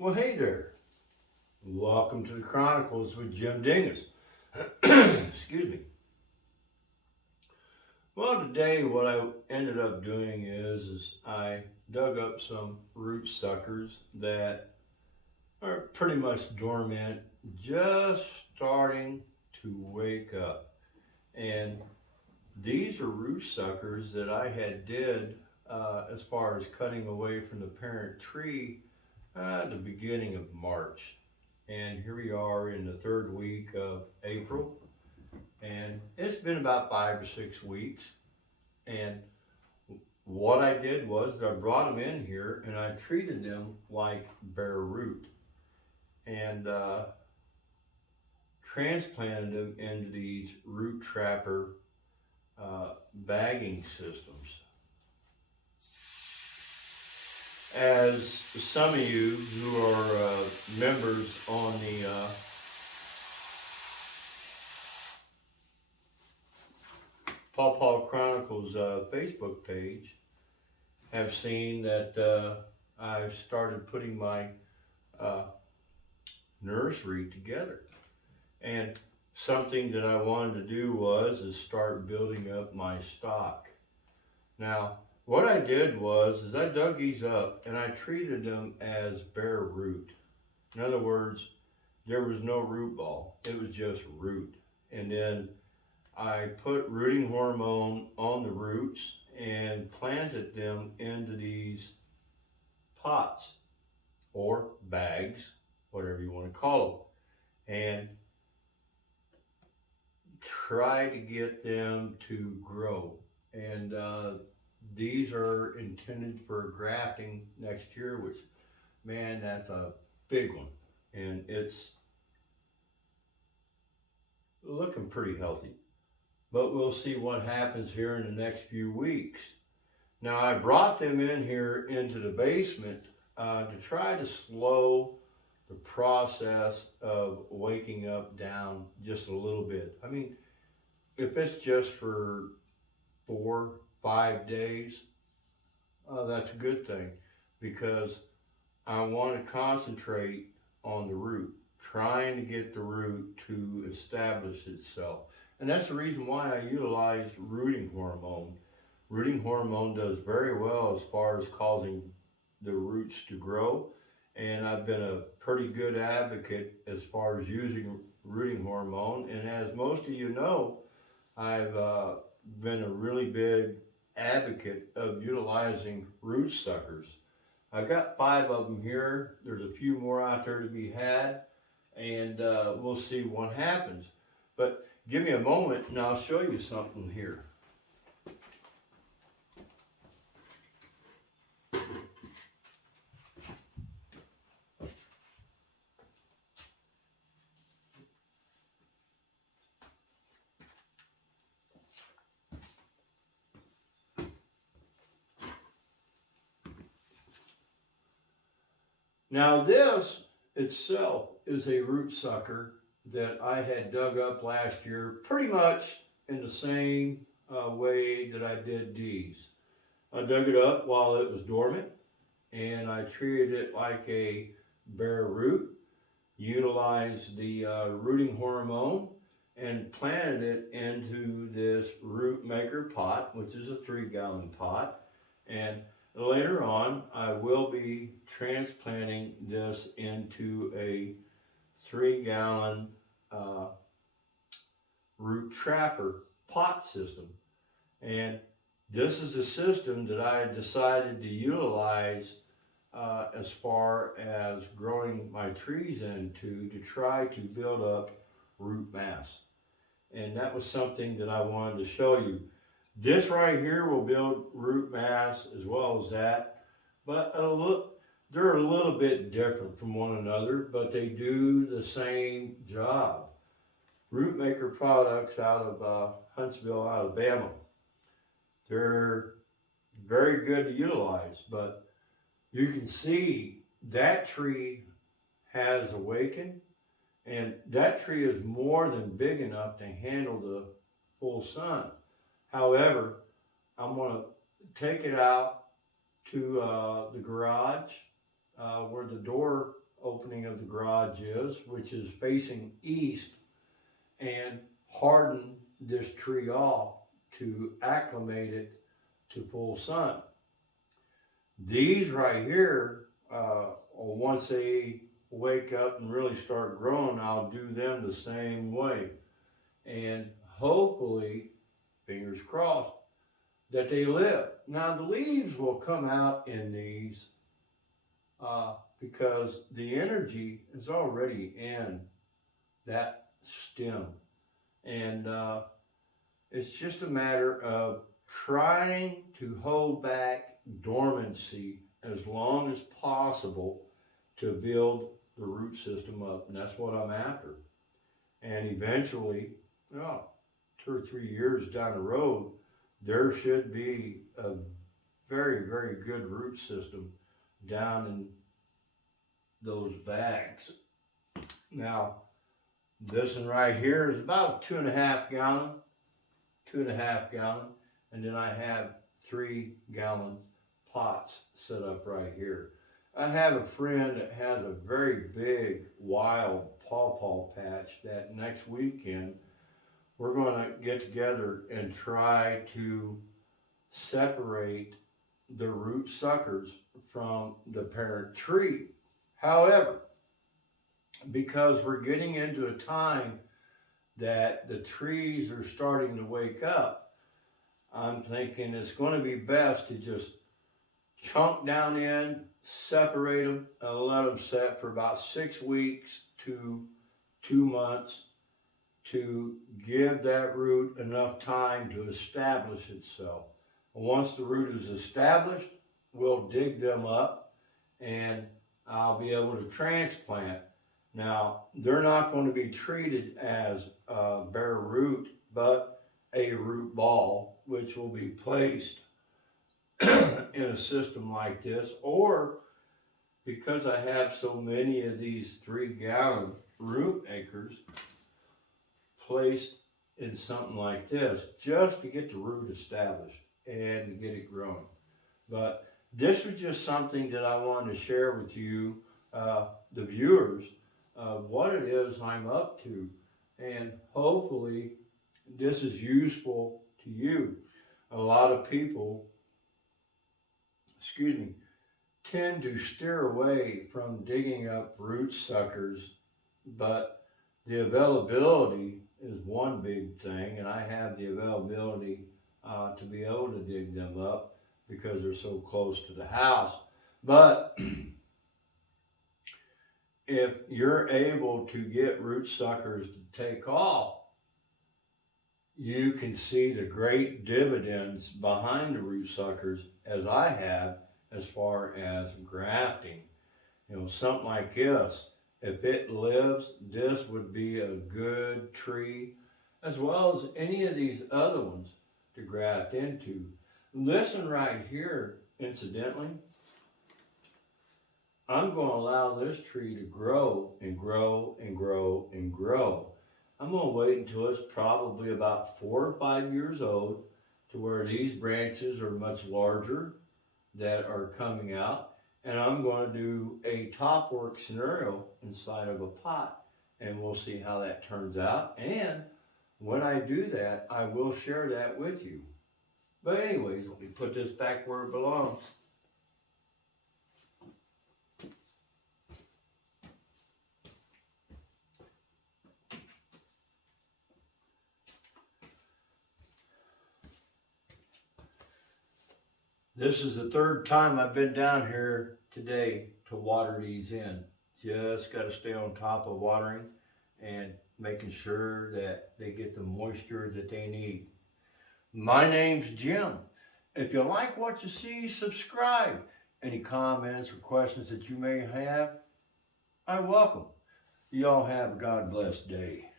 Well, hey there. Welcome to the Chronicles with Jim Dingus. Excuse me. Well, today what I ended up doing is I dug up some root suckers that are pretty much dormant, just starting to wake up. And these are root suckers that I had did as far as cutting away from the parent tree at the beginning of March. And here we are in the third week of April, and it's been about 5 or 6 weeks. And what I did was I brought them in here and I treated them like bare root and transplanted them into these root trapper bagging systems. As some of you who are members on the Paw Chronicles Facebook page have seen that I've started putting my uh, nursery together. And something that I wanted to do is start building up my stock. Now, what I did is I dug these up and I treated them as bare root. In other words, there was no root ball, it was just root. And then I put rooting hormone on the roots and planted them into these pots or bags, whatever you want to call them, and try to get them to grow. And these are intended for grafting next year, which, man, that's a big one. And it's looking pretty healthy. But we'll see what happens here in the next few weeks. Now, I brought them in here into the basement to try to slow the process of waking up down just a little bit. I mean, if it's just for 4, 5 days, that's a good thing, because I want to concentrate on the root, trying to get the root to establish itself. And that's the reason why I utilized rooting hormone. Rooting hormone does very well as far as causing the roots to grow. And I've been a pretty good advocate as far as using rooting hormone. And as most of you know, I've been a really big advocate of utilizing root suckers. I've got 5 of them here. There's a few more out there to be had, and we'll see what happens. But give me a moment and I'll show you something here. Now this itself is a root sucker that I had dug up last year, pretty much in the same way that I did these. I dug it up while it was dormant, and I treated it like a bare root, utilized the rooting hormone, and planted it into this root maker pot, which is a 3-gallon pot. And later on, I will be transplanting this into a 3-gallon root trapper pot system. And this is a system that I decided to utilize as far as growing my trees into, to try to build up root mass. And that was something that I wanted to show you. This right here will build root mass as well as that, but they're a little bit different from one another, but they do the same job. Root Maker products out of Huntsville, Alabama. They're very good to utilize, but you can see that tree has awakened, and that tree is more than big enough to handle the full sun. However, I'm going to take it out to the garage where the door opening of the garage is, which is facing east, and harden this tree off to acclimate it to full sun. These right here, once they wake up and really start growing, I'll do them the same way. And hopefully, fingers crossed, that they live. Now the leaves will come out in these because the energy is already in that stem. And it's just a matter of trying to hold back dormancy as long as possible to build the root system up. And that's what I'm after. And eventually, 2 or 3 years down the road, there should be a very, very good root system down in those bags. Now, this one right here is about 2.5 gallon, 2.5 gallon, and then I have 3 gallon pots set up right here. I have a friend that has a very big wild pawpaw patch that next weekend we're going to get together and try to separate the root suckers from the parent tree. However, because we're getting into a time that the trees are starting to wake up, I'm thinking it's going to be best to just chunk down in, separate them, and let them set for about 6 weeks to 2 months to give that root enough time to establish itself. Once the root is established, we'll dig them up and I'll be able to transplant. Now, they're not going to be treated as bare root, but a root ball, which will be placed in a system like this, or because I have so many of these 3 gallon root anchors placed in something like this, just to get the root established and to get it growing. But this was just something that I wanted to share with you, the viewers, of what it is I'm up to. And hopefully this is useful to you. A lot of people, tend to steer away from digging up root suckers, but the availability is one big thing, and I have the availability to be able to dig them up because they're so close to the house. But if you're able to get root suckers to take off, you can see the great dividends behind the root suckers, as I have, as far as grafting. Something like this, if it lives, this would be a good tree, as well as any of these other ones to graft into. Listen right here, incidentally, I'm going to allow this tree to grow and grow and grow and grow. I'm going to wait until it's probably about 4 or 5 years old, to where these branches are much larger that are coming out, and I'm going to do a top work scenario inside of a pot, and we'll see how that turns out. And when I do that, I will share that with you. But anyways, let me put this back where it belongs. This is the 3rd time I've been down here today to water these in. Just got to stay on top of watering and making sure that they get the moisture that they need. My name's Jim. If you like what you see, subscribe. Any comments or questions that you may have, I welcome. You all have a God bless day.